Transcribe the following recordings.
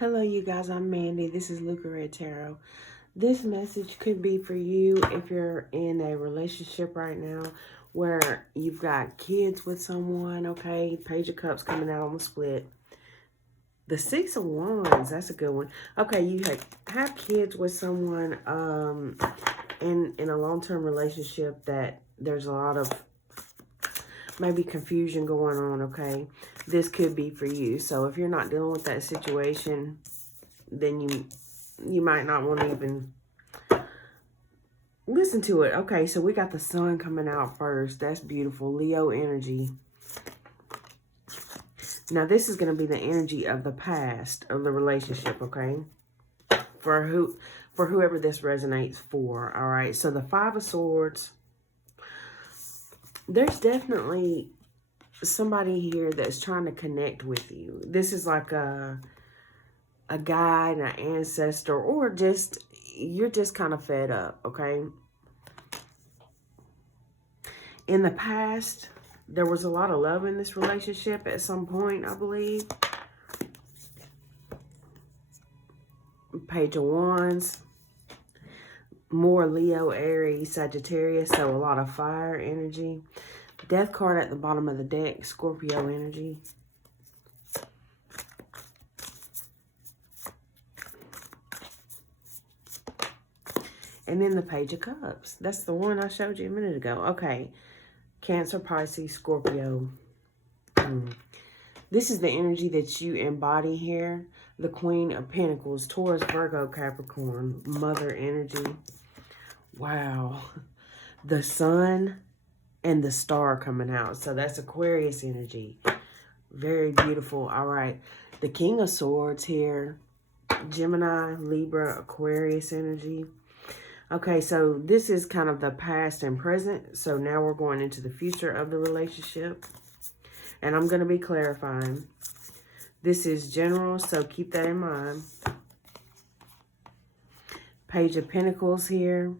Hello, you guys. I'm Mandy. This is Luca Red Tarot. This message could be for you if you're in a relationship right now where you've got kids with someone, okay? Page of Cups coming out on the split. The Six of Wands, that's a good one. Okay, you have kids with someone in a long-term relationship that there's a lot of maybe confusion going on, okay? This could be for you. So if you're not dealing with that situation, then you might not want to even listen to it. Okay, so we got the sun coming out first. That's beautiful. Leo energy. Now, this is going to be the energy of the past of the relationship, okay? For whoever this resonates for, all right? So the Five of Swords, there's definitely somebody here that's trying to connect with you. This is like a guide, an ancestor, or just you're just kind of fed up, okay? In the past, there was a lot of love in this relationship at some point, I believe. Page of Wands. More Leo, Aries, Sagittarius, so a lot of fire energy. Death card at the bottom of the deck, Scorpio energy. And then the Page of Cups. That's the one I showed you a minute ago. Okay. Cancer, Pisces, Scorpio. This is the energy that you embody here. The Queen of Pentacles, Taurus, Virgo, Capricorn, Mother energy. Wow. The Sun and the Star coming out. So that's Aquarius energy. Very beautiful. All right. The King of Swords here. Gemini, Libra, Aquarius energy. Okay, so this is kind of the past and present. So now we're going into the future of the relationship. And I'm going to be clarifying. This is general, so keep that in mind. Page of Pentacles here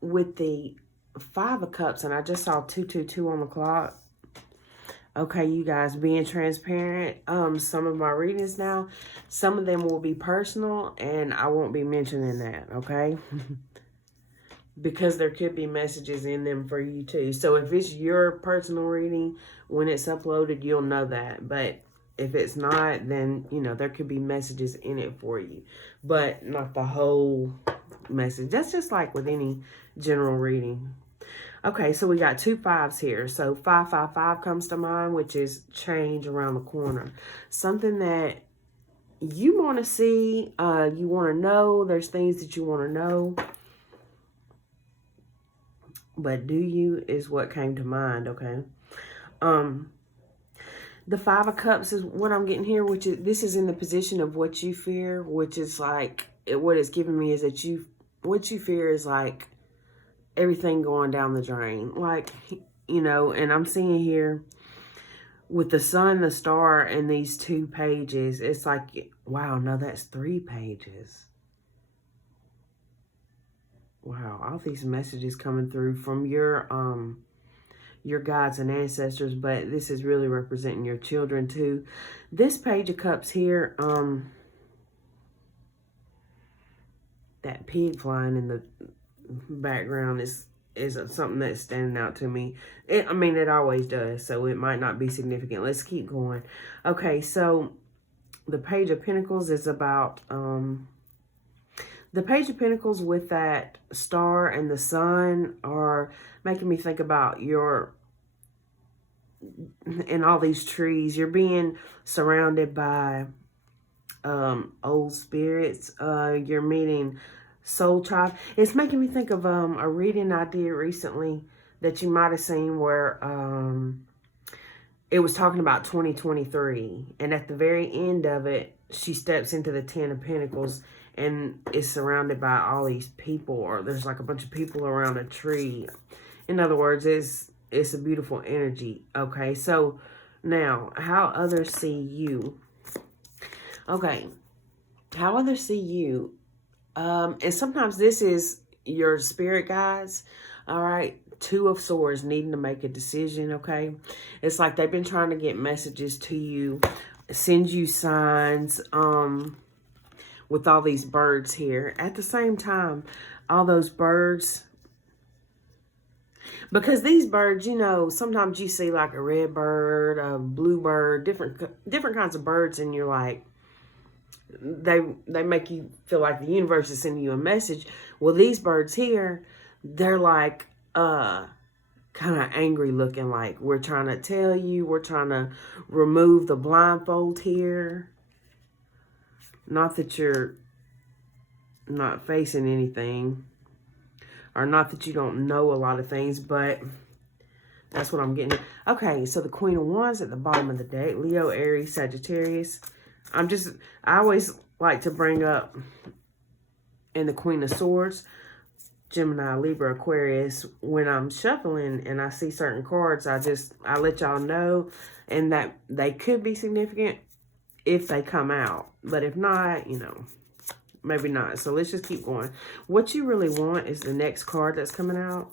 with the Five of Cups. And I just saw 222 on the clock. Okay, you guys, being transparent. Some of my readings now, some of them will be personal, and I won't be mentioning that, okay? Because there could be messages in them for you too. So if it's your personal reading, when it's uploaded, you'll know that. But if it's not, then, you know, there could be messages in it for you. But not the whole message. That's just like with any general reading. Okay, so we got two fives here. So 555 comes to mind, which is change around the corner. Something that you want to see, you want to know. There's things that you want to know. But do you is what came to mind, okay? The Five of Cups is what I'm getting here, which is, this is in the position of what you fear, which is like, what it's giving me is that what you fear is like everything going down the drain. Like, you know, and I'm seeing here with the Sun, the Star, and these 2 pages, it's like, wow, no, that's 3 pages. Wow, all these messages coming through from your gods and ancestors, but this is really representing your children too. This Page of Cups here, that pig flying in the background is something that's standing out to me. I mean, it always does, so it might not be significant. Let's keep going. Okay, so the Page of Pentacles is about the Page of Pentacles with that Star and the Sun are making me think about your, in all these trees, you're being surrounded by old spirits. You're meeting soul tribe. It's making me think of a reading I did recently that you might have seen where it was talking about 2023, and at the very end of it, she steps into the 10 of Pentacles and is surrounded by all these people, or there's like a bunch of people around a tree. In other words, it's a beautiful energy. Okay, so now how others see you. Okay, how others see you. And sometimes this is your spirit guides. All right, 2 of Swords needing to make a decision. Okay, it's like they've been trying to get messages to you sends you signs with all these birds here. At the same time, all those birds, because these birds, you know, sometimes you see like a red bird, a blue bird, different kinds of birds, and you're like, they make you feel like the universe is sending you a message. Well, these birds here, they're like kind of angry looking, like we're trying to tell you, we're trying to remove the blindfold here. Not that you're not facing anything, or not that you don't know a lot of things, but that's what I'm getting. Okay, so the Queen of Wands at the bottom of the deck. Leo, Aries, Sagittarius. I always like to bring up in the Queen of Swords, Gemini, Libra, Aquarius. When I'm shuffling and I see certain cards, I let y'all know, and that they could be significant if they come out. But if not, you know, maybe not. So let's just keep going. What you really want is the next card that's coming out.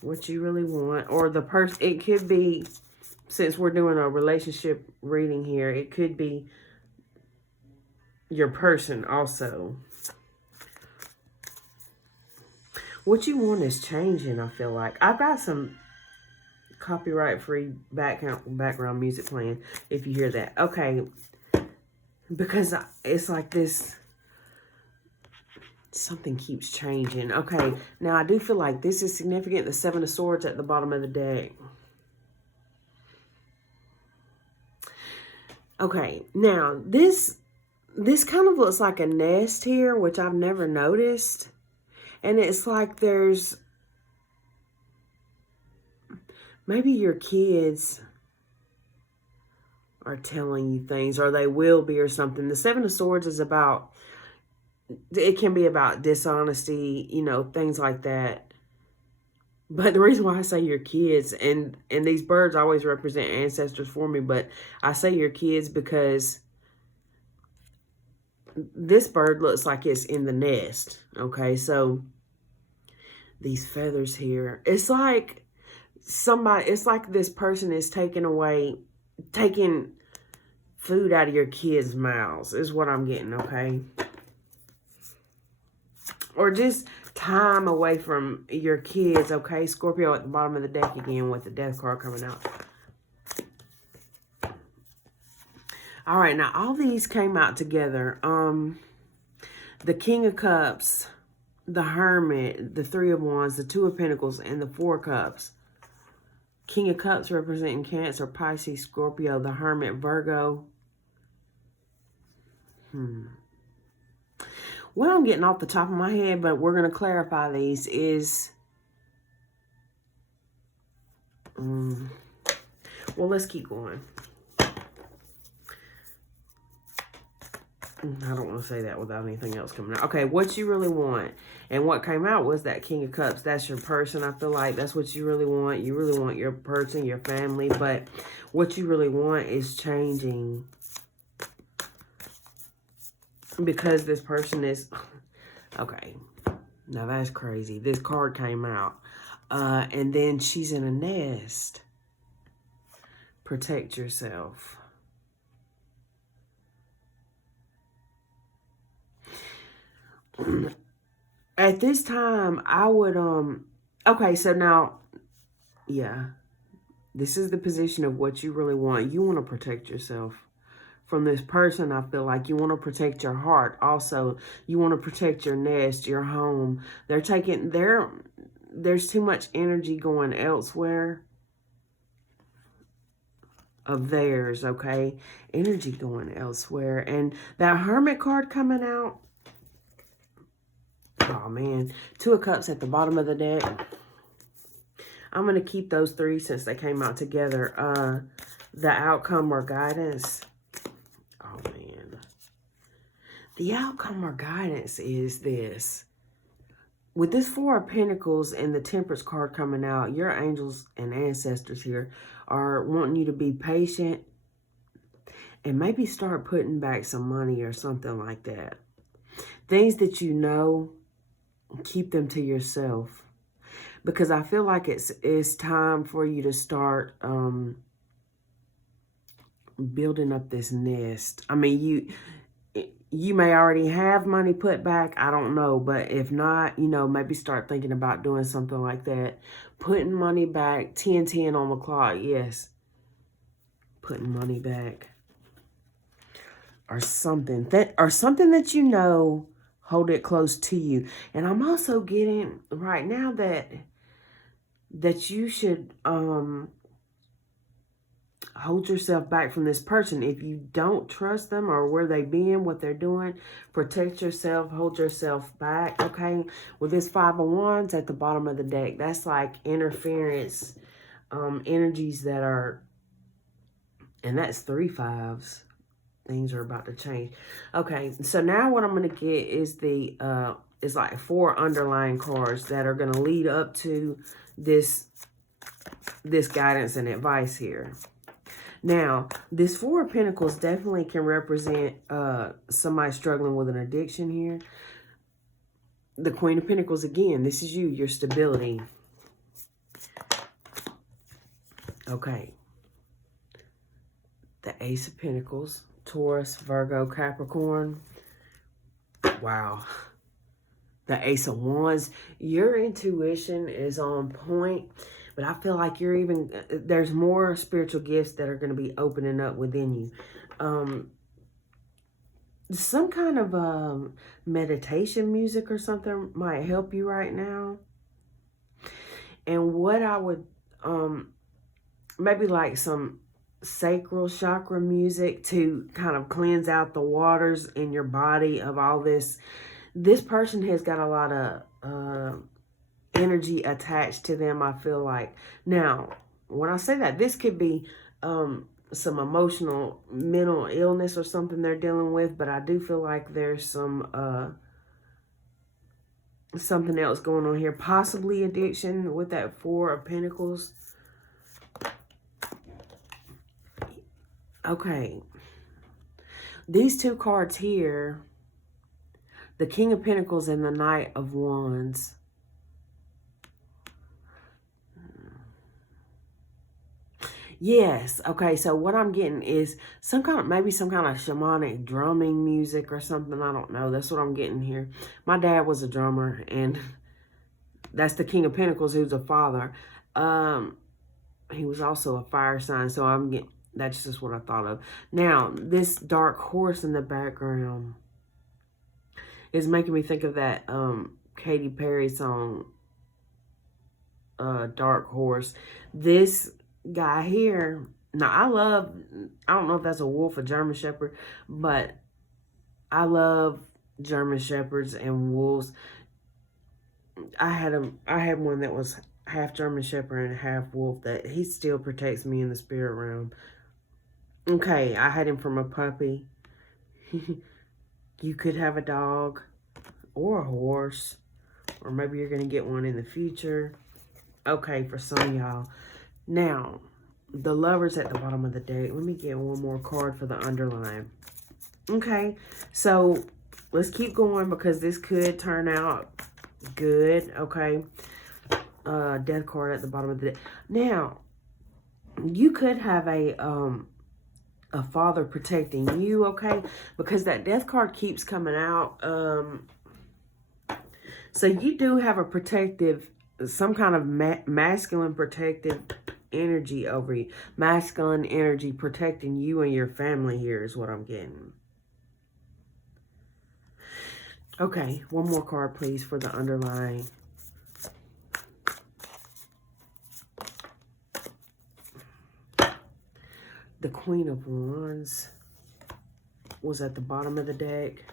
What you really want, or the person, it could be, since we're doing a relationship reading here, it could be your person also. What you want is changing, I feel like. I've got some copyright-free background music playing, if you hear that. Okay, because it's like this, something keeps changing. Okay, now I do feel like this is significant. The Seven of Swords at the bottom of the deck. Okay, now this kind of looks like a nest here, which I've never noticed. And it's like there's, maybe your kids are telling you things, or they will be, or something. The Seven of Swords is about, it can be about dishonesty, you know, things like that. But the reason why I say your kids, and these birds always represent ancestors for me, but I say your kids because this bird looks like it's in the nest. Okay, so these feathers here, it's like somebody, it's like this person is taking food out of your kids' mouths, is what I'm getting, okay? Or just time away from your kids, okay? Scorpio at the bottom of the deck again with the Death card coming out. All right, now all these came out together. The King of Cups, the Hermit, the Three of Wands, the Two of Pentacles, and the Four of Cups. King of Cups representing Cancer, Pisces, Scorpio, the Hermit, Virgo. What I'm getting off the top of my head, but we're going to clarify these, is... well, let's keep going. I don't want to say that without anything else coming out. Okay, what you really want. And what came out was that King of Cups. That's your person. I feel like that's what you really want. You really want your person, your family. But what you really want is changing. Because this person is... Okay. Now that's crazy. This card came out. And then she's in a nest. Protect yourself. At this time, I would, okay, so now, yeah, this is the position of what you really want. You want to protect yourself from this person. I feel like you want to protect your heart. Also, you want to protect your nest, your home. There's too much energy going elsewhere of theirs, okay? Energy going elsewhere. And that Hermit card coming out, oh, man. Two of Cups at the bottom of the deck. I'm going to keep those three since they came out together. The outcome or guidance. Oh, man. The outcome or guidance is this. With this Four of Pentacles and the Temperance card coming out, your angels and ancestors here are wanting you to be patient and maybe start putting back some money or something like that. Things that you know, keep them to yourself, because I feel like it's time for you to start building up this nest. I mean, you may already have money put back. I don't know. But if not, you know, maybe start thinking about doing something like that. Putting money back. 10-10 on the clock. Yes. Putting money back. Or something. That you know, hold it close to you. And I'm also getting right now that you should hold yourself back from this person. If you don't trust them or where they been, what they're doing, protect yourself, hold yourself back, okay? With this 5 of Wands at the bottom of the deck, that's like interference, energies that are, and that's 3 5s. Things are about to change. Okay, so now what I'm going to get is is like 4 underlying cards that are going to lead up to this guidance and advice here. Now, this 4 of Pentacles definitely can represent somebody struggling with an addiction here. The Queen of Pentacles, again, this is you, your stability. Okay. The Ace of Pentacles, Taurus, Virgo, Capricorn. Wow. The Ace of Wands. Your intuition is on point. But I feel like there's more spiritual gifts that are going to be opening up within you. Some kind of meditation music or something might help you right now. And what I would, maybe like some sacral chakra music to kind of cleanse out the waters in your body of all this. This person has got a lot of energy attached to them, I feel like. Now, when I say that, this could be some emotional mental illness or something they're dealing with, but I do feel like there's some something else going on here, possibly addiction with that 4 of Pentacles. Okay, these 2 cards here, the King of Pentacles and the Knight of Wands. Yes. Okay. So what I'm getting is maybe some kind of shamanic drumming music or something. I don't know. That's what I'm getting here. My dad was a drummer, and that's the King of Pentacles, who's a father. He was also a fire sign. So that's just what I thought of. Now, this dark horse in the background is making me think of that Katy Perry song, Dark Horse. This guy here, now I don't know if that's a wolf or German Shepherd, but I love German Shepherds and wolves. I had one that was half German Shepherd and half wolf, that he still protects me in the spirit realm. Okay, I had him from a puppy. You could have a dog or a horse, or maybe you're going to get one in the future. Okay, for some of y'all. Now, the Lovers at the bottom of the deck. Let me get one more card for the underline. Okay, so let's keep going because this could turn out good. Okay, Death card at the bottom of the deck. Now, you could have a father protecting you. Okay, because that Death card keeps coming out. So you do have a protective, some kind of masculine protective energy over you. Masculine energy protecting you and your family here is what I'm getting. Okay, one more card, please, for the underlying. The Queen of Wands was at the bottom of the deck.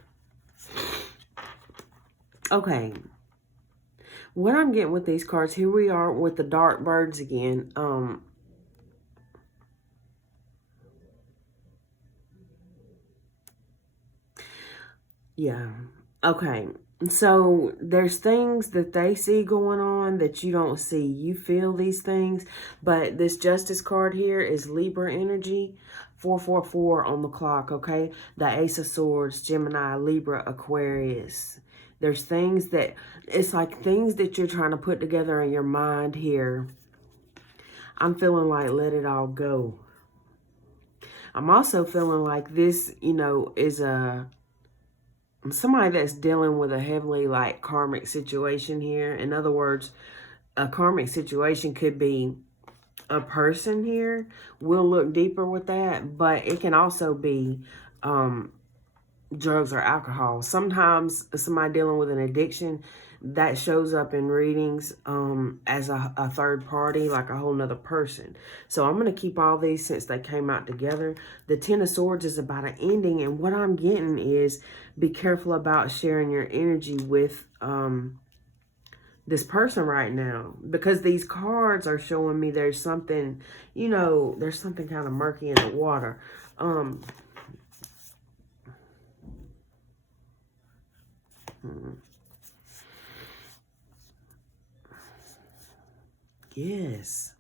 Okay. What I'm getting with these cards, here we are with the dark birds again. Yeah. Okay. So there's things that they see going on that you don't see. You feel these things, but this Justice card here is Libra energy. 444 on the clock, okay? The Ace of Swords, Gemini, Libra, Aquarius. There's things that, it's like things that you're trying to put together in your mind here. I'm feeling like let it all go. I'm also feeling like this, you know, is somebody that's dealing with a heavily like karmic situation here. In other words, a karmic situation could be a person here. We'll look deeper with that, but it can also be drugs or alcohol. Sometimes somebody dealing with an addiction that shows up in readings as a third party, like a whole nother person. So I'm going to keep all these since they came out together. The Ten of Swords is about an ending, and what I'm getting is be careful about sharing your energy with this person right now, because these cards are showing me there's something, you know, there's something kind of murky in the water. Yes.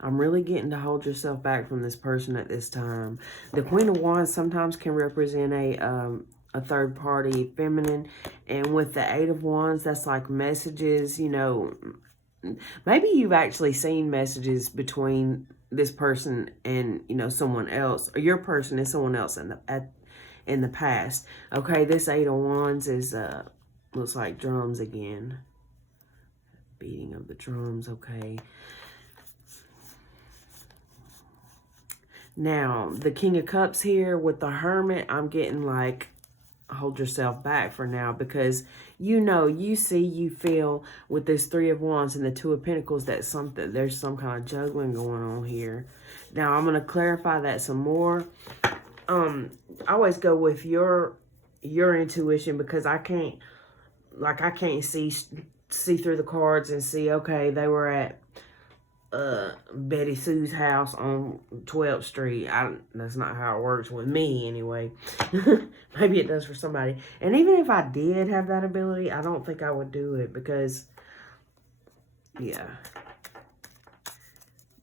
I'm really getting to hold yourself back from this person at this time. The Queen of Wands sometimes can represent a third party feminine. And with the Eight of Wands, that's like messages, you know. Maybe you've actually seen messages between this person and, you know, someone else. Or your person and someone else in the past. Okay, this Eight of Wands is, looks like drums again. Beating of the drums, okay. Now, the King of Cups here with the Hermit, I'm getting like, hold yourself back for now, because you know, you see, you feel with this Three of Wands and the Two of Pentacles that there's some kind of juggling going on here. Now, I'm going to clarify that some more. I always go with your intuition, because I can't see through the cards and see, okay, they were at Betty Sue's house on 12th Street. That's not how it works with me anyway. Maybe it does for somebody. And even if I did have that ability, I don't think I would do it, because, yeah,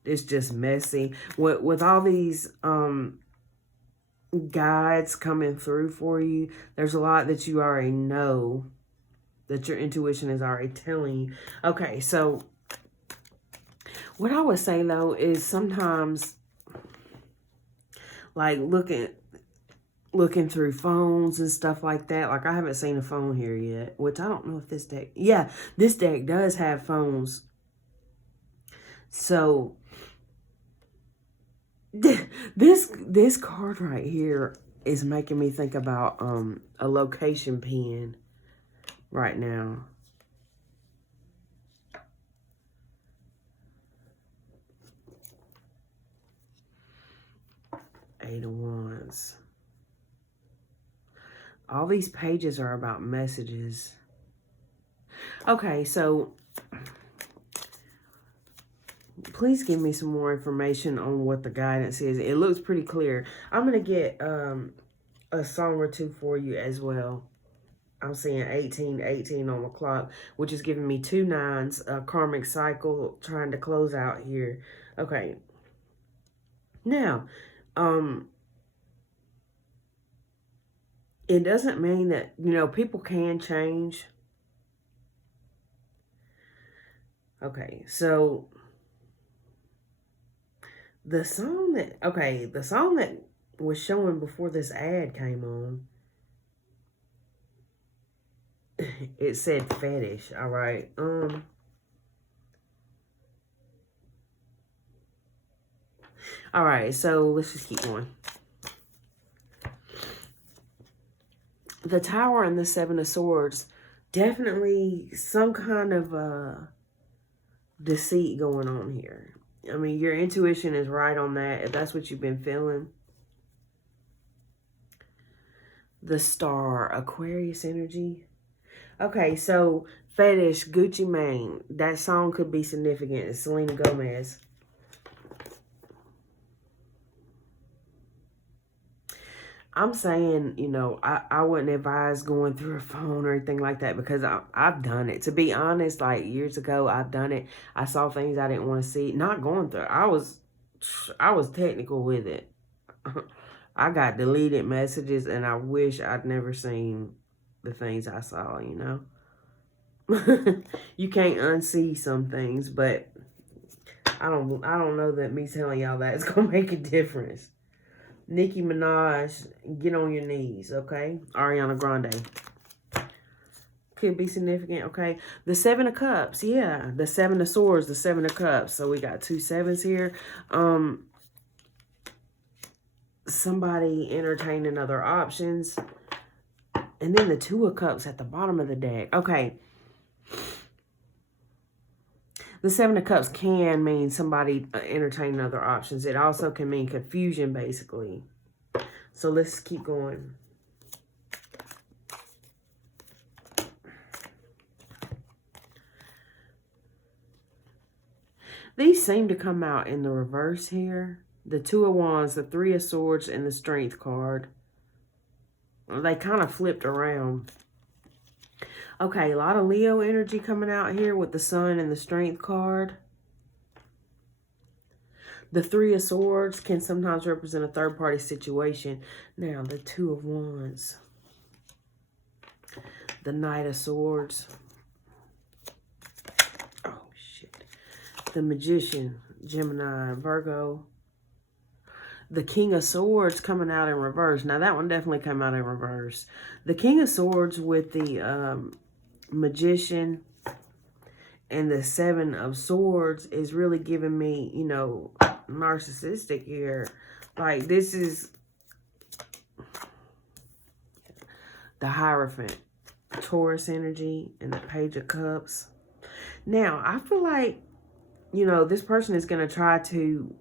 it's just messy. With all these guides coming through for you, there's a lot that you already know, that your intuition is already telling you. Okay, so what I would say, though, is sometimes, like, looking through phones and stuff like that. Like, I haven't seen a phone here yet, which I don't know if this deck... Yeah, this deck does have phones. So, this card right here is making me think about a location pin right now. Eight of Wands. All these pages are about messages. Okay, so please give me some more information on what the guidance is. It looks pretty clear. I'm going to get a song or two for you as well. I'm seeing 18 on the clock, which is giving me 2 9s, a karmic cycle trying to close out here. Okay. Now, it doesn't mean that, you know, people can change. Okay, so the song that was showing before this ad came on, it said fetish, all right. All right, so let's just keep going. The Tower and the Seven of Swords, definitely some kind of deceit going on here. I mean, your intuition is right on that, if that's what you've been feeling. The Star, Aquarius energy. Okay, so fetish, Gucci Mane. That song could be significant. It's Selena Gomez. I'm saying, you know, I wouldn't advise going through a phone or anything like that, because I've done it. To be honest, like years ago, I've done it. I saw things I didn't want to see. Not going through. I was technical with it. I got deleted messages, and I wish I'd never seen the things I saw, you know. You can't unsee some things, but I don't know that me telling y'all that is gonna make a difference. Nicki Minaj, get on your knees, okay? Ariana Grande. Could be significant, okay? The Seven of Cups, yeah. The Seven of Swords, the Seven of Cups. So we got 2 sevens here. Somebody entertaining other options. And then the Two of Cups at the bottom of the deck. Okay. The Seven of Cups can mean somebody entertaining other options. It also can mean confusion, basically. So let's keep going. These seem to come out in the reverse here. The Two of Wands, the Three of Swords, and the Strength card. They kind of flipped around. Okay, a lot of Leo energy coming out here with the Sun and the Strength card. The Three of Swords can sometimes represent a third-party situation. Now, the Two of Wands. The Knight of Swords. Oh, shit. The Magician, Gemini, Virgo. The King of Swords coming out in reverse. Now, that one definitely came out in reverse. The King of Swords with the Magician and the Seven of Swords is really giving me, you know, narcissistic here. Like, this is the Hierophant, Taurus energy, and the Page of Cups. Now, I feel like, you know, this person is going to try to,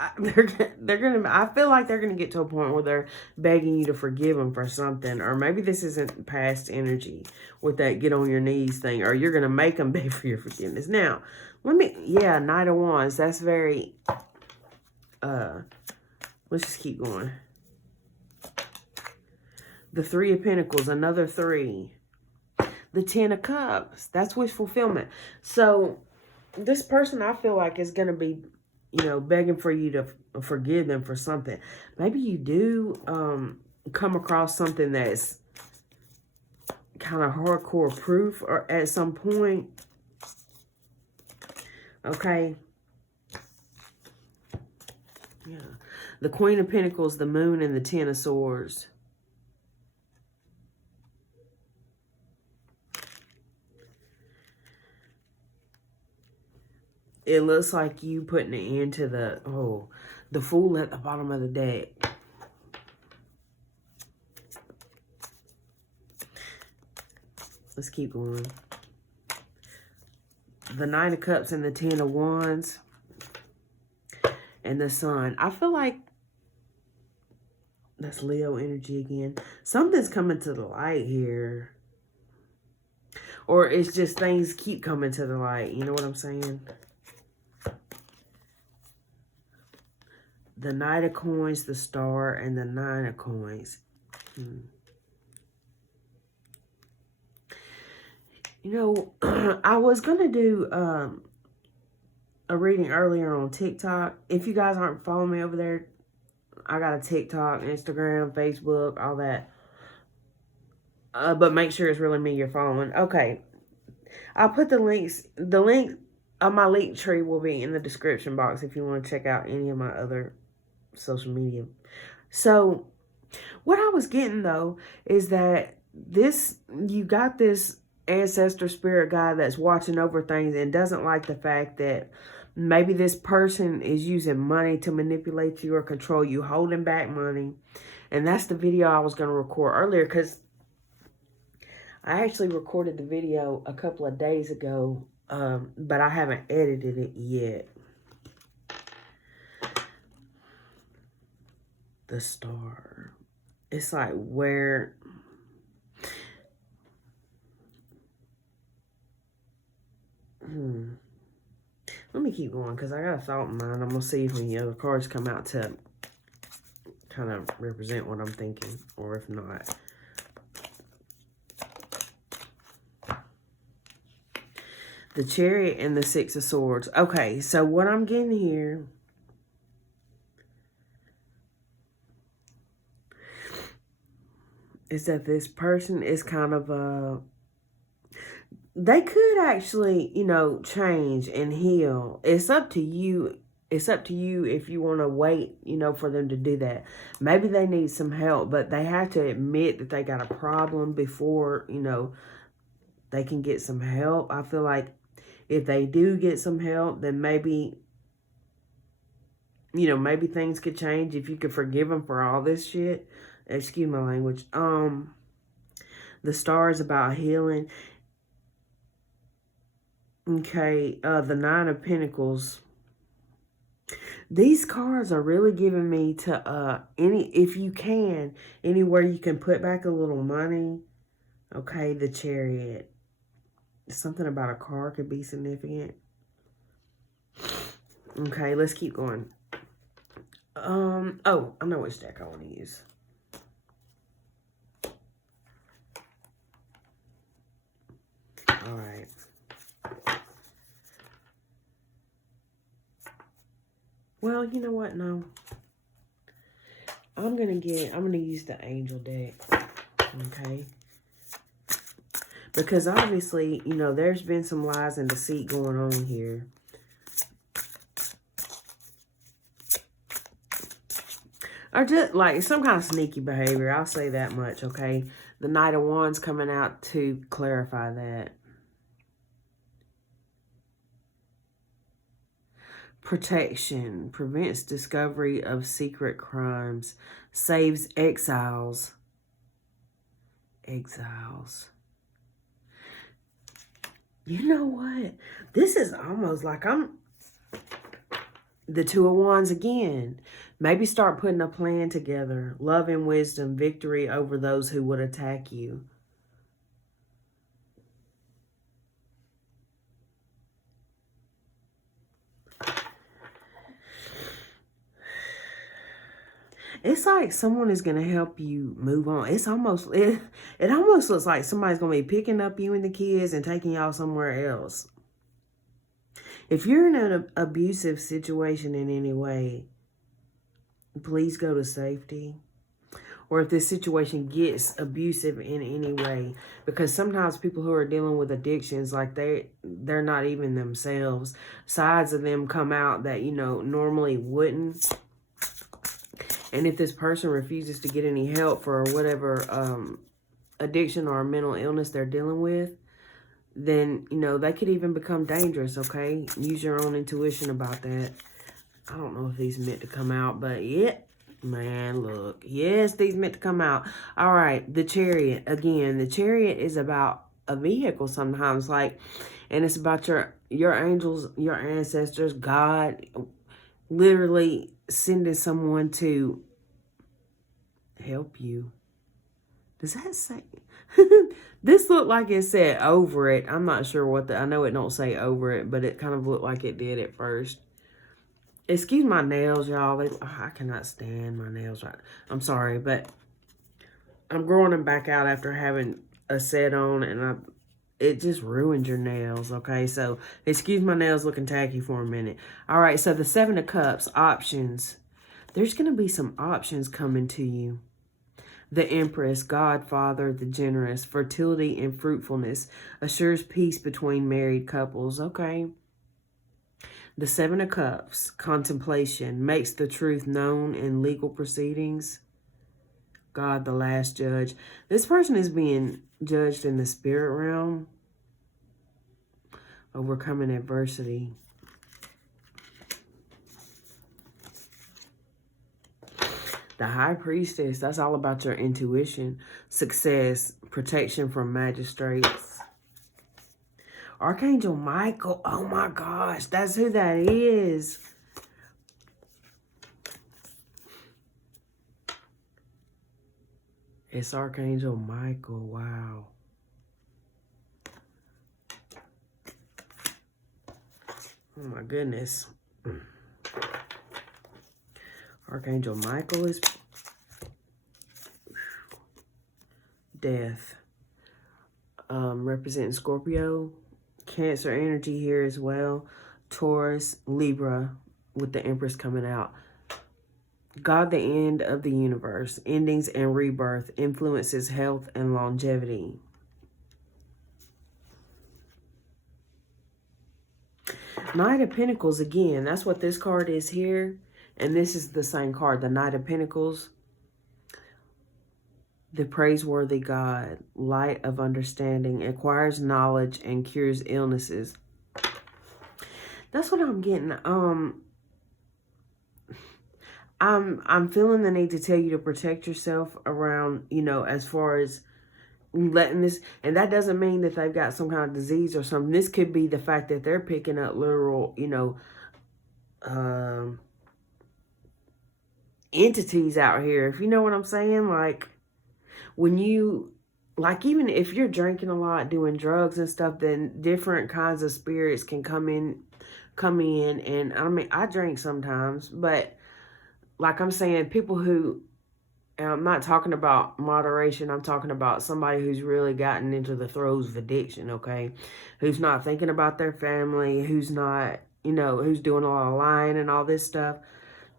I feel like they're going to get to a point where they're begging you to forgive them for something. Or maybe this isn't past energy with that get on your knees thing. Or you're going to make them beg for your forgiveness. Now, yeah, Knight of Wands. That's very, let's just keep going. The Three of Pentacles, another 3. The Ten of Cups. That's wish fulfillment. So, this person I feel like is going to be, you know, begging for you to forgive them for something. Maybe you do come across something that's kind of hardcore proof or at some point. Okay. Yeah. The Queen of Pentacles, the Moon, and the Ten of Swords. It looks like you putting it into the Fool at the bottom of the deck. Let's keep going. The Nine of Cups and the Ten of Wands. And the Sun. I feel like that's Leo energy again. Something's coming to the light here. Or it's just things keep coming to the light. You know what I'm saying? The Knight of Coins, the Star, and the Nine of Coins. You know, I was going to do a reading earlier on TikTok. If you guys aren't following me over there, I got a TikTok, Instagram, Facebook, all that. But make sure it's really me you're following. Okay. I'll put the links. The link of my link tree will be in the description box if you want to check out any of my other social media. So what I was getting though is that you got this ancestor spirit guide that's watching over things and doesn't like the fact that maybe this person is using money to manipulate you or control you, holding back money. And that's the video I was going to record earlier, because I actually recorded the video a couple of days ago, but I haven't edited it yet. The Star. It's like where... Let me keep going because I got a thought in mind. I'm going to see if any other cards come out to kind of represent what I'm thinking, or if not. The Chariot and the Six of Swords. Okay, so what I'm getting here is that this person is kind of they could actually, you know, change and heal. It's up to you it's up to you if you want to wait, for them to do that. Maybe they need some help, but they have to admit that they got a problem before, they can get some help. I feel like if they do get some help, then maybe, maybe things could change if you could forgive them for all this shit. Excuse my language. The star is about healing. Okay, the Nine of Pentacles. These cards are really giving me to if you can, anywhere you can put back a little money. Okay, the Chariot. Something about a car could be significant. Okay, let's keep going. Oh, I know which deck I want to use. All right. Well, you know what? No. I'm going to use the Angel deck. Okay. Because obviously, there's been some lies and deceit going on here. Or just like some kind of sneaky behavior. I'll say that much, okay? The Knight of Wands coming out to clarify that. Protection. Prevents discovery of secret crimes. Saves exiles. Exiles. You know what? This is almost like I'm the Two of Wands again. Maybe start putting a plan together. Love and wisdom. Victory over those who would attack you. It's like someone is going to help you move on. It almost looks like somebody's going to be picking up you and the kids and taking y'all somewhere else. If you're in an abusive situation in any way, please go to safety. Or if this situation gets abusive in any way, because sometimes people who are dealing with addictions, like they're not even themselves. Sides of them come out that, normally wouldn't. And if this person refuses to get any help for whatever addiction or mental illness they're dealing with, then, they could even become dangerous, okay? Use your own intuition about that. I don't know if these meant to come out, but yeah, man, look. Yes, these meant to come out. All right, the Chariot. Again, the Chariot is about a vehicle sometimes, and it's about your angels, your ancestors, God, literally sending someone to help you. Does that say? This looked like it said over it. I'm not sure I know it don't say over it, but it kind of looked like it did at first. Excuse my nails, y'all. I cannot stand my nails right. I'm sorry, but I'm growing them back out after having a set on, and it just ruined your nails, okay? So, excuse my nails looking tacky for a minute. All right, so the Seven of Cups, options. There's going to be some options coming to you. The Empress, Godfather, the Generous, fertility and fruitfulness, assures peace between married couples, okay? The Seven of Cups, contemplation, makes the truth known in legal proceedings. God, the last judge. This person is being judged in the spirit realm. Overcoming adversity. The High Priestess, that's all about your intuition. Success, protection from magistrates. Archangel Michael, oh my gosh, that's who that is. It's Archangel Michael, wow. Oh my goodness. Archangel Michael is death. Representing Scorpio. Cancer energy here as well. Taurus, Libra with the Empress coming out. God, the end of the universe. Endings and rebirth. Influences health and longevity. Knight of Pentacles again. That's what this card is here. And this is the same card, the Knight of Pentacles. The praiseworthy God, light of understanding, acquires knowledge and cures illnesses. That's what I'm getting. I'm feeling the need to tell you to protect yourself around, you know, as far as letting this, and that doesn't mean that they've got some kind of disease or something. This could be the fact that they're picking up literal, you know, entities out here, if you know what I'm saying. Like, when you, like, even if you're drinking a lot, doing drugs and stuff, then different kinds of spirits can come in, and I mean, I drink sometimes, but like I'm saying, people who, and I'm not talking about moderation. I'm talking about somebody who's really gotten into the throes of addiction, okay? Who's not thinking about their family, who's not, you know, who's doing a lot of lying and all this stuff.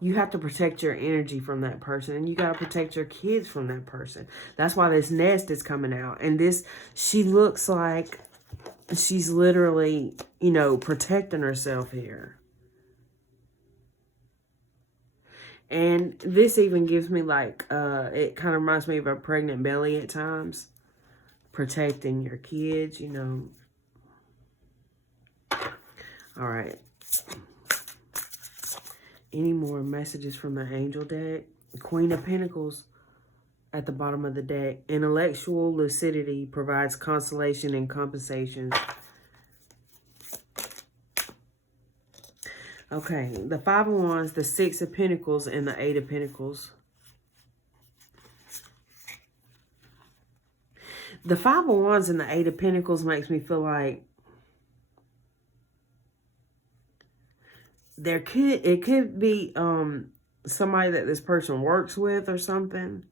You have to protect your energy from that person, and you got to protect your kids from that person. That's why this nest is coming out. And this, she looks like she's literally, you know, protecting herself here. And this even gives me like, it kind of reminds me of a pregnant belly at times. Protecting your kids, you know. All right. Any more messages from the angel deck? Queen of Pentacles at the bottom of the deck. Intellectual lucidity provides consolation and compensation. Okay, the Five of Wands, the Six of Pentacles, and the Eight of Pentacles. The Five of Wands and the Eight of Pentacles makes me feel like it could be somebody that this person works with or something.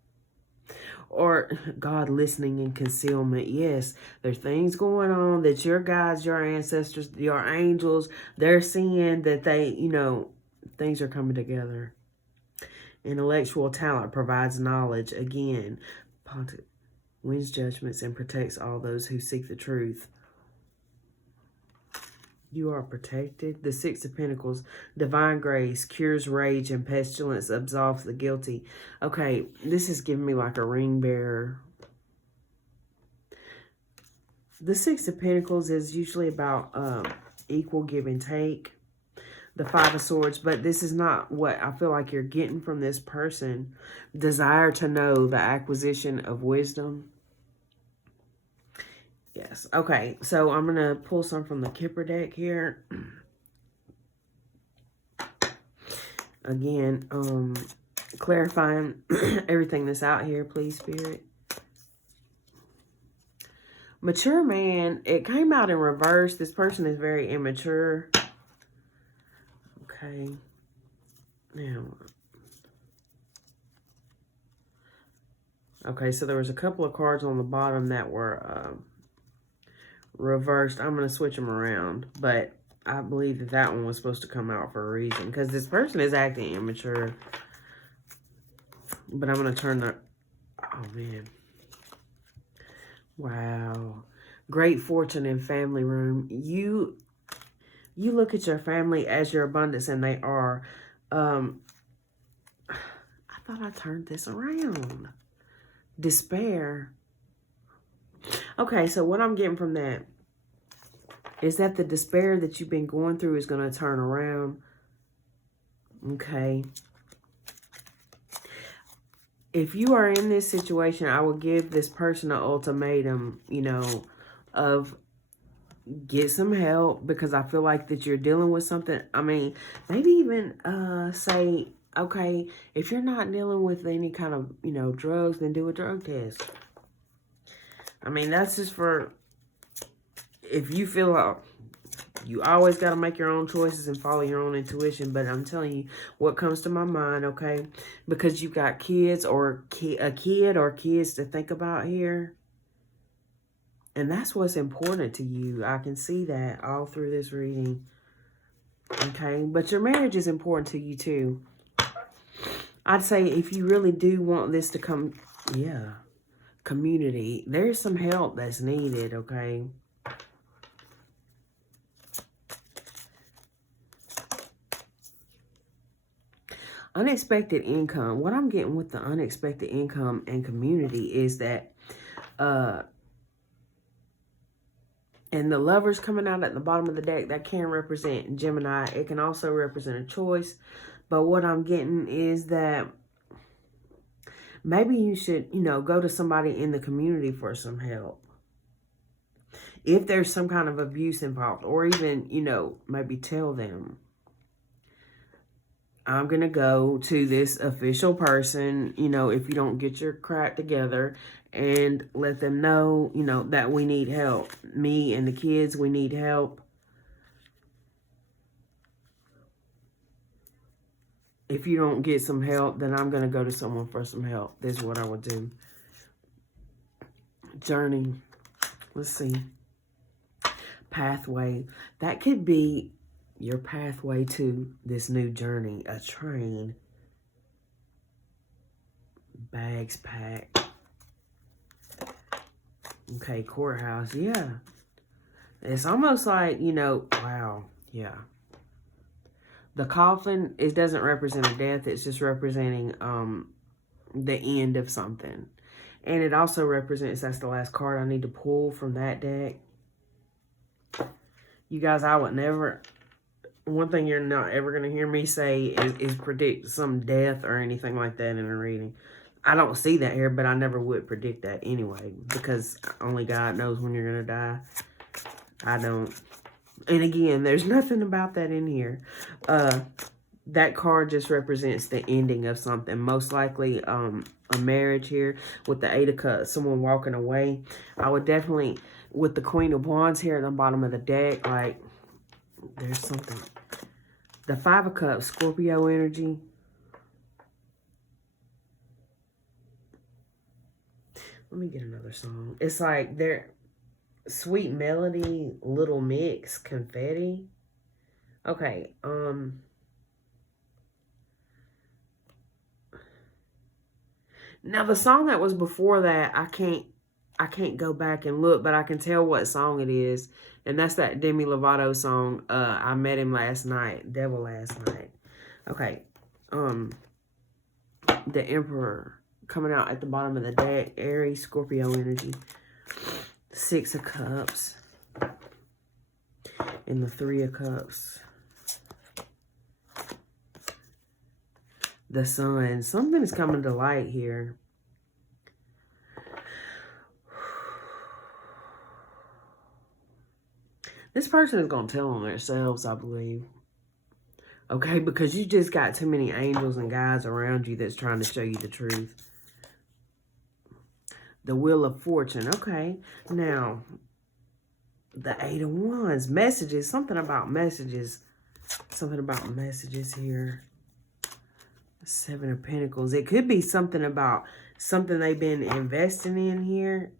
Or God listening in concealment. Yes, there's things going on that your guides, your ancestors, your angels, they're seeing that they, you know, things are coming together. Intellectual talent provides knowledge. Again, wins judgments and protects all those who seek the truth. You are protected. The Six of Pentacles, divine grace, cures rage and pestilence, absolves the guilty. Okay, this is giving me like a ring bearer. The Six of Pentacles is usually about equal give and take. The Five of Swords, but this is not what I feel like you're getting from this person. Desire to know, the acquisition of wisdom. Yes. Okay. So I'm going to pull some from the Kipper deck here. Again, clarifying everything that's out here, please, Spirit. Mature man. It came out in reverse. This person is very immature. Okay. Now. Okay, so there was a couple of cards on the bottom that were reversed. I'm going to switch them around, but I believe that that one was supposed to come out for a reason, because this person is acting immature. But I'm going to turn the... Oh, man. Wow. Great fortune in family room. You look at your family as your abundance, and they are. I thought I turned this around. Despair. Okay, so what I'm getting from that is that the despair that you've been going through is going to turn around. Okay. If you are in this situation, I will give this person an ultimatum, you know, of get some help, because I feel like that you're dealing with something. I mean, maybe even say, okay, if you're not dealing with any kind of, you know, drugs, then do a drug test. I mean, that's just for, if you feel like, you always got to make your own choices and follow your own intuition. But I'm telling you what comes to my mind, okay? Because you've got kids or a kid or kids to think about here. And that's what's important to you. I can see that all through this reading. Okay? But your marriage is important to you too. I'd say if you really do want this to come, yeah, community, there's some help that's needed, okay? unexpected income. What I'm getting with the unexpected income and community is that, and the Lovers coming out at the bottom of the deck, that can represent Gemini. It can also represent a choice. But what I'm getting is that maybe you should, go to somebody in the community for some help. If there's some kind of abuse involved, or even, maybe tell them, I'm going to go to this official person, if you don't get your crap together, and let them know, that we need help. Me and the kids, we need help. If you don't get some help, then I'm going to go to someone for some help. This is what I would do. Journey. Let's see. Pathway. That could be your pathway to this new journey. A train. Bags packed. Okay, courthouse. Yeah. It's almost like, wow. Yeah. The coffin, it doesn't represent a death. It's just representing the end of something. And it also represents, that's the last card I need to pull from that deck. You guys, I would never, one thing you're not ever going to hear me say is predict some death or anything like that in a reading. I don't see that here, but I never would predict that anyway, because only God knows when you're going to die. I don't. And again, there's nothing about that in here. That card just represents the ending of something. Most likely a marriage here with the 8 of Cups, someone walking away. I would definitely, with the Queen of Wands here at the bottom of the deck, like, there's something. The 5 of Cups, Scorpio energy. Let me get another song. It's like they're sweet melody, little mix, confetti. Okay, now the song that was before that, I can't go back and look, but I can tell what song it is. And that's that Demi Lovato song, I Met Him Last Night, Devil Last Night. Okay, the Emperor coming out at the bottom of the deck, Aries, Scorpio energy. 6 of Cups. And the 3 of Cups. The Sun. Something is coming to light here. This person is going to tell on themselves, I believe. Okay, because you just got too many angels and guys around you that's trying to show you the truth. The Wheel of Fortune. Okay, now, the 8 of Wands. Messages. Something about messages. Something about messages here. 7 of Pentacles. It could be something about something they've been investing in here.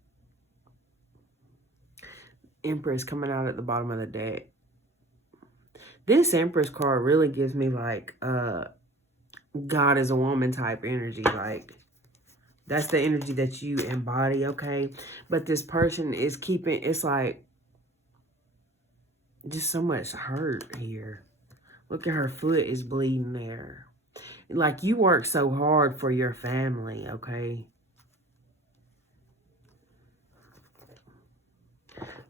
Empress coming out at the bottom of the deck. This Empress card really gives me like God is a woman type energy. Like, that's the energy that you embody, okay? But this person is keeping, it's like just so much hurt here. Look at her foot is bleeding there. Like, you work so hard for your family, okay?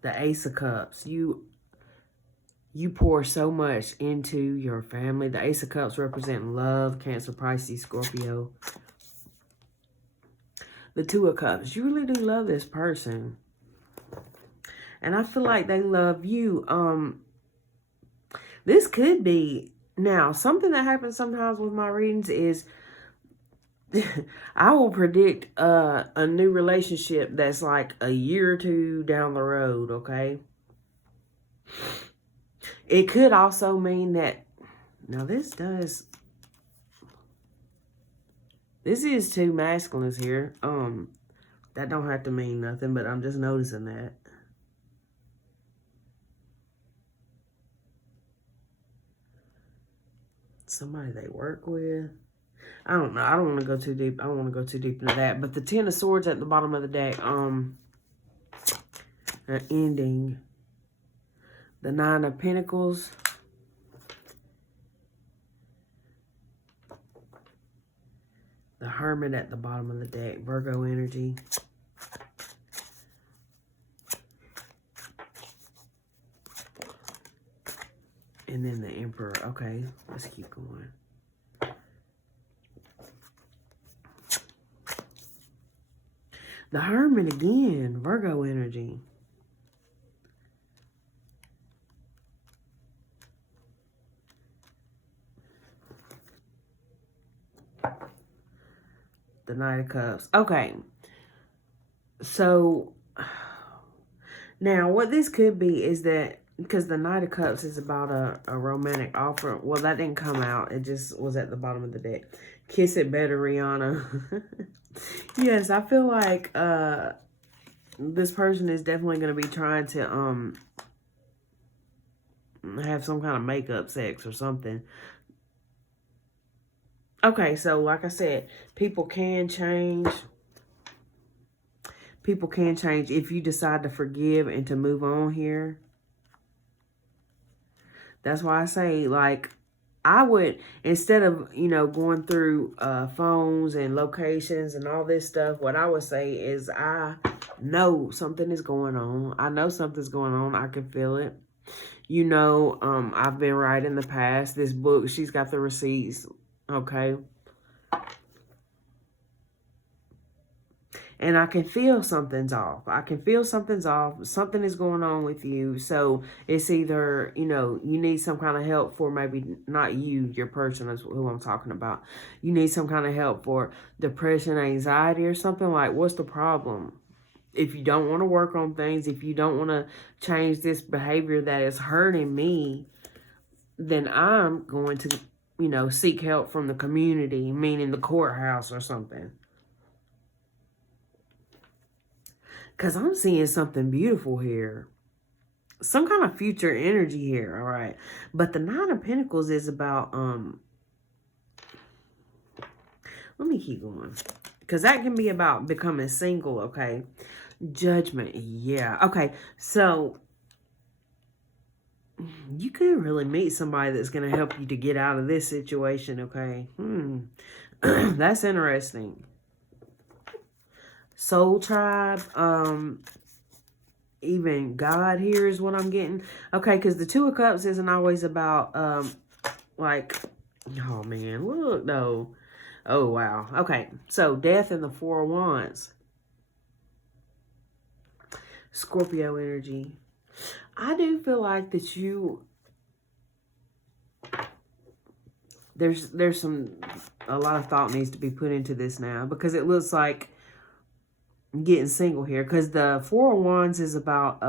The Ace of Cups. You pour so much into your family. The Ace of Cups represent love, Cancer, Pisces, Scorpio. The 2 of Cups. You really do love this person. And I feel like they love you. This could be... Now, something that happens sometimes with my readings is I will predict a new relationship that's like a year or 2 down the road, okay? It could also mean that... Now, this is 2 masculines here. That don't have to mean nothing, but I'm just noticing that. Somebody they work with. I don't know. I don't want to go too deep. I don't want to go too deep into that. But the 10 of Swords at the bottom of the deck. An ending. The 9 of Pentacles. Hermit at the bottom of the deck. Virgo energy. And then the Emperor. Okay, let's keep going. The Hermit again. Virgo energy. The Knight of Cups. Okay. So, now what this could be is that, because the Knight of Cups is about a romantic offer. Well, that didn't come out. It just was at the bottom of the deck. Kiss it better, Rihanna. Yes, I feel like this person is definitely going to be trying to have some kind of makeup sex or something. Okay, so like I said, people can change. People can change if you decide to forgive and to move on here. That's why I say, like, I would, instead of, you know, going through phones and locations and all this stuff, what I would say is I know something is going on. I know something's going on. I can feel it. You know, I've been right in the past. This book, she's got the receipts. Okay. And I can feel something's off. I can feel something's off. Something is going on with you. So it's either, you know, you need some kind of help for, maybe not you, your person is who I'm talking about. You need some kind of help for depression, anxiety, or something. Like, what's the problem? If you don't want to work on things, if you don't want to change this behavior that is hurting me, then I'm going to, you know, seek help from the community, meaning the courthouse or something. Because I'm seeing something beautiful here. Some kind of future energy here, all right? But the Nine of Pentacles is about, let me keep going. Because that can be about becoming single, okay? Judgment, yeah. Okay, so you could really meet somebody that's going to help you to get out of this situation, okay? That's interesting. Soul tribe, even God here is what I'm getting. Okay, because the Two of Cups isn't always about, like, oh man, look though. Oh wow. Okay, so Death and the Four of Wands. Scorpio energy. I do feel like that you, there's a lot of thought needs to be put into this now, because it looks like getting single here, because the Four of Wands is about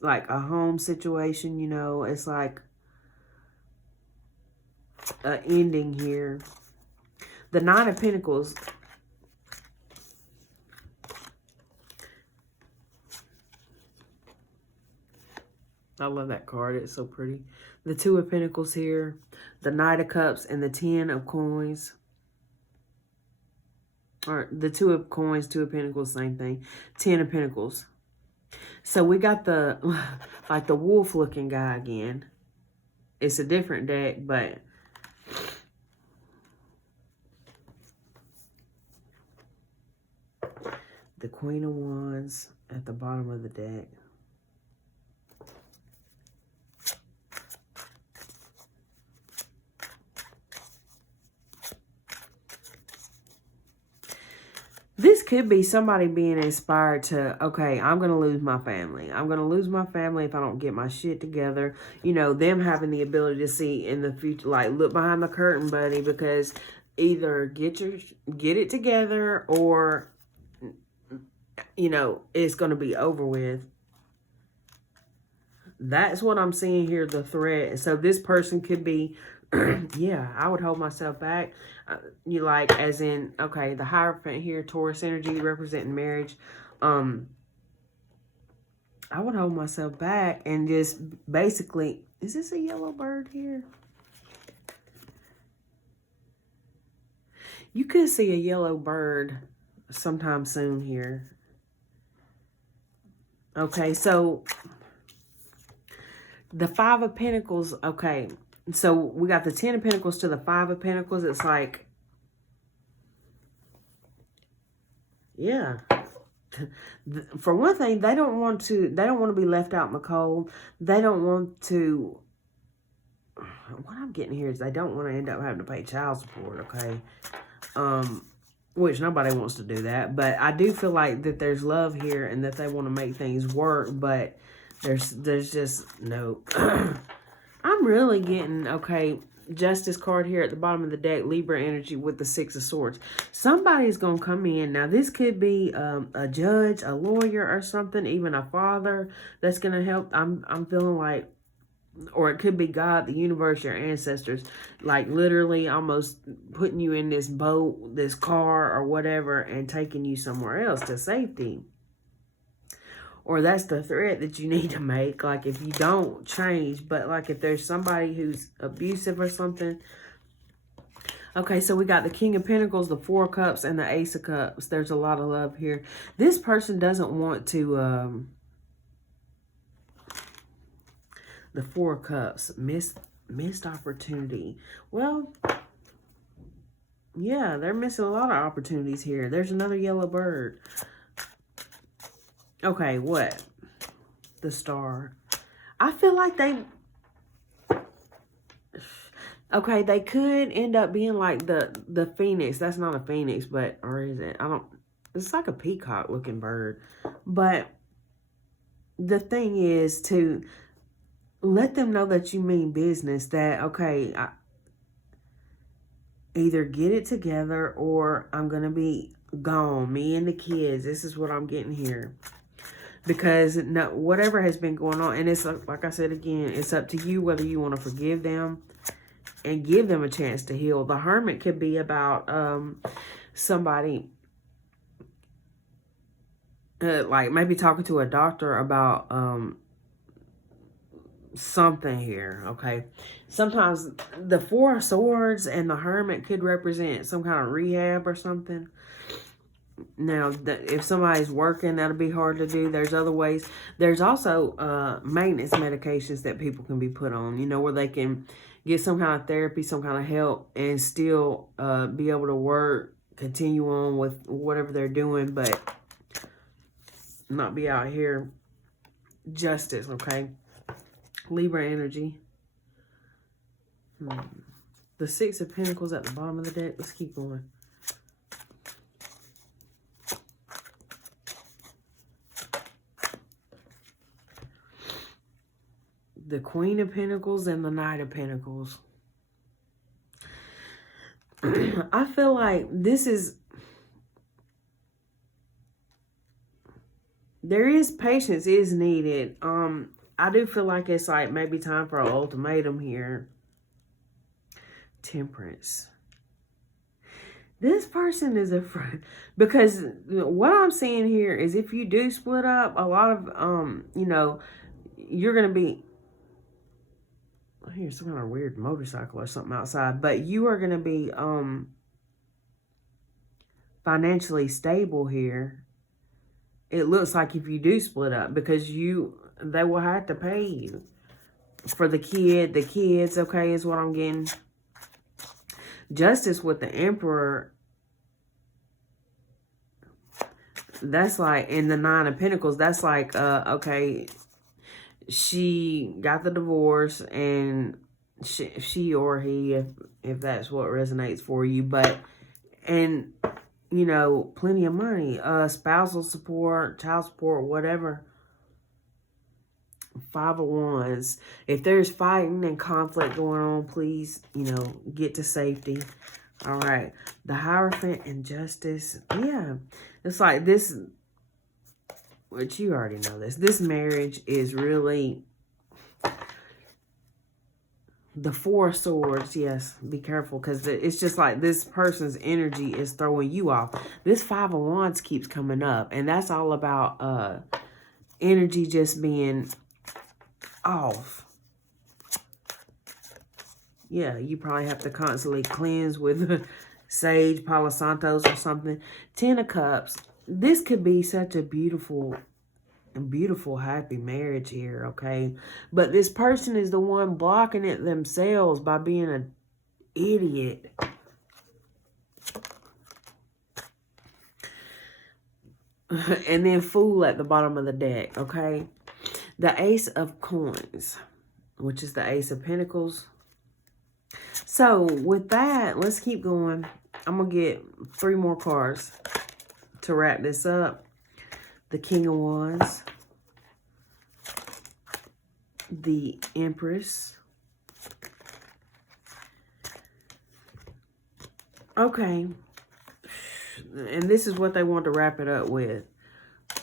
like a home situation, you know. It's like an ending here. The Nine of Pentacles, I love that card, it's so pretty. The Two of Pentacles here, the Knight of Cups, and the Ten of Coins. Or the Two of Coins, Two of Pentacles, same thing. Ten of Pentacles. So we got the, like the wolf looking guy again. It's a different deck, but the Queen of Wands at the bottom of the deck. This could be somebody being inspired to, okay, I'm going to lose my family. I'm going to lose my family if I don't get my shit together. You know, them having the ability to see in the future, like, look behind the curtain, buddy, because either get it together or, you know, it's going to be over with. That's what I'm seeing here, the threat. So this person could be, yeah, I would hold myself back. You like, as in, okay, the Hierophant here, Taurus energy representing marriage. I would hold myself back and just basically, is this a yellow bird here? You could see a yellow bird sometime soon here. Okay, so the Five of Pentacles, okay. So we got the Ten of Pentacles to the Five of Pentacles. It's like, Yeah. For one thing, they don't want to be left out in the cold. They don't want to, what I'm getting here is they don't want to end up having to pay child support, okay? Which nobody wants to do that, but I do feel like that there's love here and that they want to make things work, but there's just no. I'm really getting, okay, Justice card here at the bottom of the deck, Libra energy with the Six of Swords. Somebody's going to come in. Now, this could be a judge, a lawyer or something, even a father that's going to help. I'm feeling like, or it could be God, the universe, your ancestors, like literally almost putting you in this boat, this car or whatever, and taking you somewhere else to safety. Or that's the threat that you need to make. Like if you don't change, but like if there's somebody who's abusive or something. Okay, so we got the King of Pentacles, the Four of Cups, and the Ace of Cups. There's a lot of love here. This person doesn't want to, the Four of Cups, missed opportunity. Well, yeah, they're missing a lot of opportunities here. There's another yellow bird. Okay, what? The Star. I feel like they... Okay, they could end up being like the Phoenix. That's not a Phoenix, but... Or is it? I don't... It's like a peacock looking bird. But the thing is to let them know that you mean business. That, okay, either get it together or I'm going to be gone. Me and the kids. This is what I'm getting here. Because no, whatever has been going on, and it's like I said again, it's up to you whether you want to forgive them and give them a chance to heal. The Hermit could be about somebody like maybe talking to a doctor about something here, okay? Sometimes the Four of Swords and the Hermit could represent some kind of rehab or something. Now, if somebody's working, that'll be hard to do. There's other ways. There's also maintenance medications that people can be put on, you know, where they can get some kind of therapy, some kind of help, and still be able to work, continue on with whatever they're doing, but not be out here. Justice, okay? Libra energy. The Six of Pentacles at the bottom of the deck. Let's keep going. The Queen of Pentacles and the Knight of Pentacles. I feel like this is... There is patience is needed. I do feel like it's like maybe time for an ultimatum here. Temperance. This person is a friend. Because what I'm seeing here is if you do split up, a lot of, you know, you're going to be... I hear some kind of weird motorcycle or something outside. But you are going to be financially stable here. It looks like if you do split up, because they will have to pay you for the kids, okay, is what I'm getting. Justice with the Emperor. That's like, in the Nine of Pentacles, that's like, okay, she got the divorce and she or he, if that's what resonates for you, but, and, you know, plenty of money, spousal support, child support, whatever. Five of Wands. If there's fighting and conflict going on, please, you know, get to safety. All right. The Hierophant and Justice. Yeah. It's like this, which you already know this. This marriage is really... The Four of Swords, yes, be careful, because it's just like this person's energy is throwing you off. This Five of Wands keeps coming up, and that's all about energy just being off. Yeah, you probably have to constantly cleanse with sage, Palo Santos or something. Ten of Cups. This could be such a beautiful, happy marriage here, okay? But this person is the one blocking it themselves by being an idiot. And then Fool at the bottom of the deck, okay? The Ace of Coins, which is the Ace of Pentacles. So, with that, let's keep going. I'm going to get 3 more cards to wrap this up. The King of Wands. The Empress. Okay. And this is what they want to wrap it up with.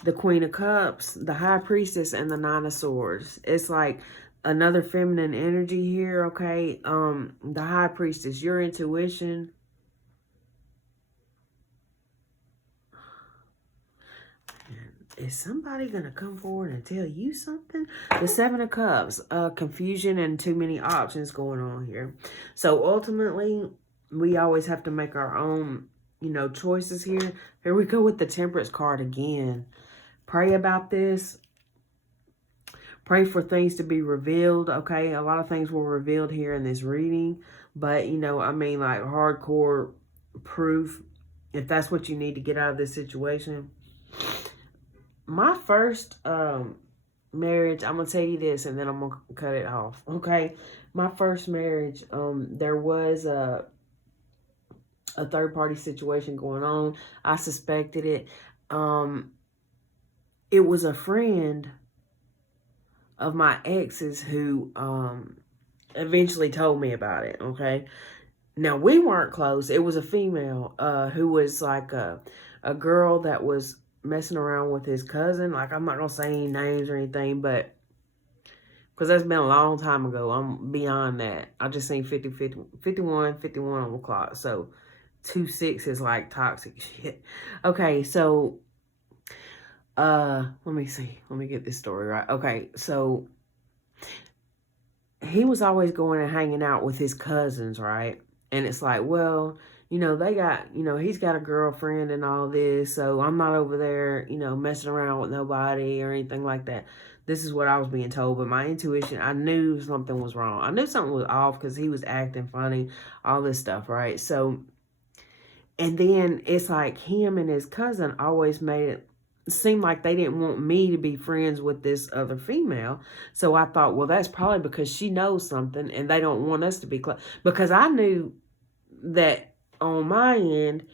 The Queen of Cups, the High Priestess, and the Nine of Swords. It's like another feminine energy here, okay? The High Priestess, your intuition. Is somebody going to come forward and tell you something? The Seven of Cups, confusion and too many options going on here. So ultimately, we always have to make our own, you know, choices here. Here we go with the Temperance card again. Pray about this. Pray for things to be revealed, okay? A lot of things were revealed here in this reading. But, you know, I mean, like hardcore proof, if that's what you need to get out of this situation. My first marriage, I'm going to tell you this and then I'm going to cut it off, okay? My first marriage, there was a third-party situation going on. I suspected it. It was a friend of my ex's who eventually told me about it, okay? Now, we weren't close. It was a female who was like a girl that was messing around with his cousin. Like, I'm not going to say any names or anything, but because that's been a long time ago. I'm beyond that. I just seen 51 on the clock. So, 26 is like toxic shit. Okay, so let me see. Let me get this story right. Okay, so he was always going and hanging out with his cousins, right? And it's like, well, you know, they got, you know, he's got a girlfriend and all this, so I'm not over there, you know, messing around with nobody or anything like that. This is what I was being told, but my intuition, I knew something was wrong. I knew something was off because he was acting funny, all this stuff, right? So, and then it's like him and his cousin always made it seem like they didn't want me to be friends with this other female. So I thought, well, that's probably because she knows something and they don't want us to be close. Because I knew that on my end,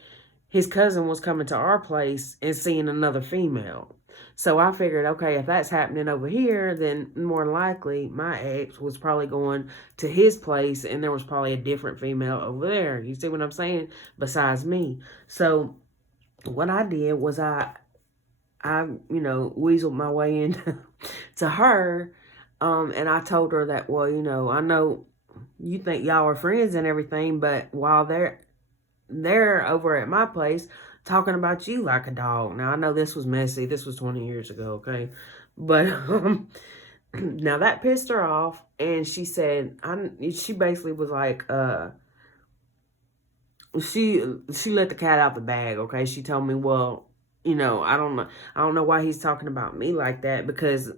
his cousin was coming to our place and seeing another female. So I figured, okay, if that's happening over here, then more likely my ex was probably going to his place and there was probably a different female over there. You see what I'm saying? Besides me. So what I did was I you know, weaseled my way into to her. And I told her that, well, you know, I know you think y'all are friends and everything, but while they're over at my place talking about you like a dog. Now, I know this was messy. This was 20 years ago, okay? But now that pissed her off. And she said, she basically was like, she let the cat out the bag, okay? She told me, well, you know, I don't know why he's talking about me like that, because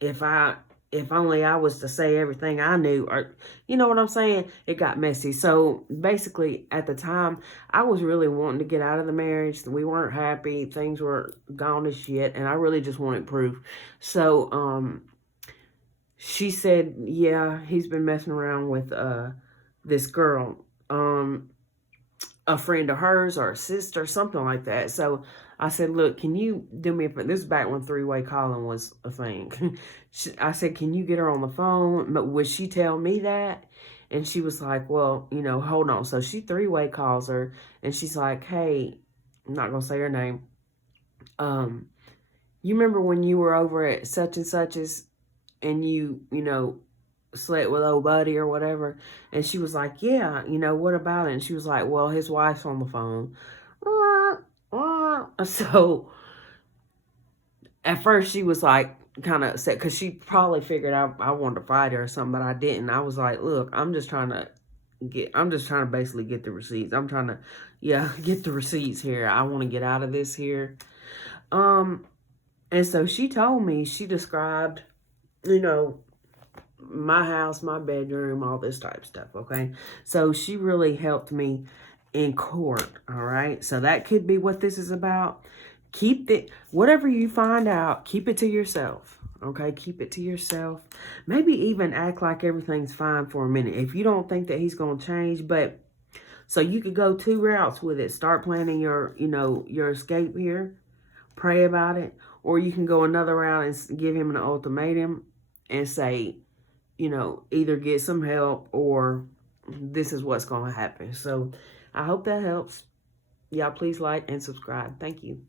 if only I was to say everything I knew, or, you know what I'm saying? It got messy. So basically at the time, I was really wanting to get out of the marriage. We weren't happy. Things were gone to shit. And I really just wanted proof. So, she said, yeah, he's been messing around with, this girl, a friend of hers or a sister, something like that. So I said, look, can you do me a favor? This is back when three-way calling was a thing. I said, can you get her on the phone? But would she tell me that? And she was like, well, you know, hold on. So she three-way calls her and she's like, hey, I'm not going to say her name. You remember when you were over at such and such's and you know, slept with old buddy or whatever? And she was like, yeah, you know, what about it? And she was like, well, his wife's on the phone. So at first she was like kind of upset because she probably figured I wanted to fight her or something, but I didn't. I was like, look, I'm just trying to basically get the receipts. I'm trying to, get the receipts here. I want to get out of this here. And so she told me, she described, you know, my house, my bedroom, all this type of stuff, okay? So she really helped me in court, all right? So that could be what this is about. Keep it, whatever you find out, keep it to yourself. Okay, keep it to yourself. Maybe even act like everything's fine for a minute. If you don't think that he's going to change, but so you could go two routes with it. Start planning your, your escape here. Pray about it. Or you can go another route and give him an ultimatum and say, either get some help or this is what's going to happen. So I hope that helps. Y'all please like and subscribe. Thank you.